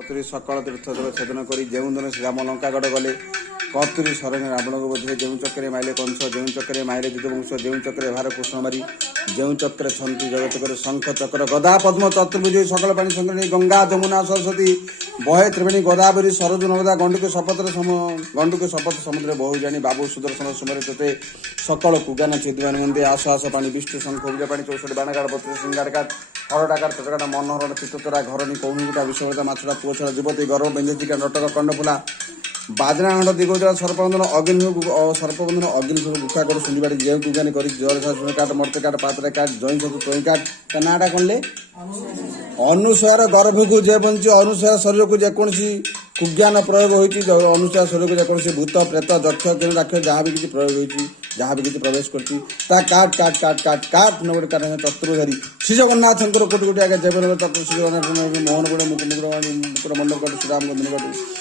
कतुरी सकल तीर्थ जल छेदन कर जो दिन श्रीराम लंकागढ़ गले कतुरी शरण रावण को बोधे जो चक्रे माइले कंस जो चक्रे माइले दिदवंश जो चक्रे भार कृष्ण मारी जो चक्रे छंती जगत कर शंख चक्र गदा पद्म चतुर्भुज सकल पानी संग्रही गंगा जमुना सरस्वती बहे त्रिवेणी गोदावरी सरजु नर्मदा गंडुक शपथ समुद्र बहु जानी बाबू सुदर्शन सुमरे तोते सकल कुगान चेदिवान मुंदे आस आस पानी विष्णु शंख उजा पानी 64 बाणकाट 32 सिंगार काट हरडाकार चटकाट मनोहरण चित्तरा घरणी कौमुटा विश्वता माछड़ा पुछड़ा युवती गर्भ बेंजिका नटक कंडफुला बाजनाखंड दिगोजरा सर्पबंधन सर्पबंधन अग्नि गुखा कर सुनिबाड़ी जे कुगानी कर जर काट मर्ते काट पात्र काट जई सब तोई काट ता नाटा कणले अनुसार गर्भ को जे बंची अनुसार शरीर को जेकोसी कुज्ञान प्रयोग होती अनुसार शरीर को जेकोसी भूत प्रेत दक्ष किरण राक्ष जहाँ भी किसी प्रयोग होती जहाँ भी किसी प्रवेश करती ता काट काट काट काट काट न गोटे काट चतुर्धारी श्री जगन्नाथ कोटि कोटि आगे जय तत्व श्री जगन्नाथ मोहन गोड़े मुकुर मंडल काट श्रीराम गंधन काट